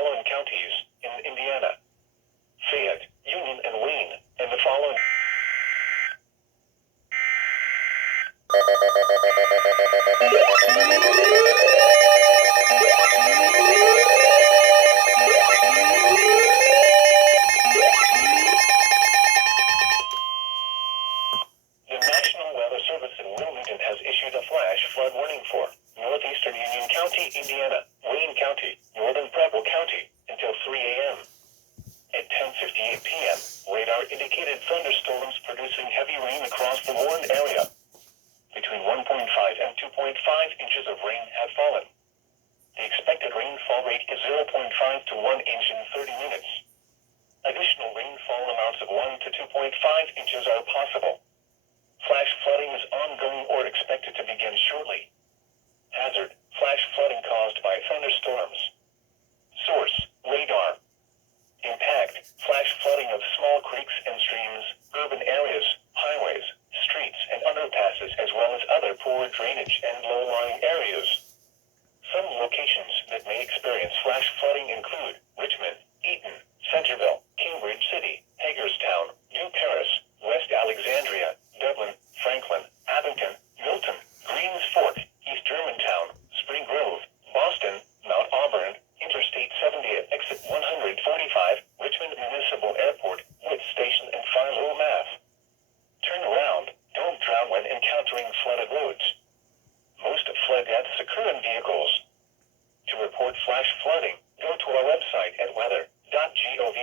following counties in Indiana: Fayette, Union, and Wayne, and the following. The National Weather Service in Wilmington has issued a flash flood warning for northeastern Union County, Indiana, Wayne County, northern Preble County, until 3 a.m. At 10:58 p.m., radar indicated thunderstorms producing heavy rain across the warned area. Between 1.5 and 2.5 inches of rain have fallen. The expected rainfall rate is 0.5 to 1 inch in 30 minutes. Additional rainfall amounts of 1 to 2.5 inches are possible. Flash flooding is ongoing or expected to begin shortly. Hazard: flash flooding caused by thunderstorms. Source: radar. Impact: flash flooding of small creeks and streams, urban areas, highways, streets, and underpasses, as well as other poor drainage and low-lying areas. Some locations that may experience flash flooding include Richmond, Eaton, Centerville, Cambridge City, Hagerstown, New Paris, West Alexandria, Dublin, Franklin, Abington, Milton, Greens Fork, East Germantown, Spring Grove, Boston, Mount Auburn, Interstate 70 at exit 145, Richmond Municipal Airport, Wood Station, and Philo, Math. Turn around, don't drown when encountering flooded roads. Most flood deaths occur in vehicles. To report flash flooding, go to our website at weather.gov.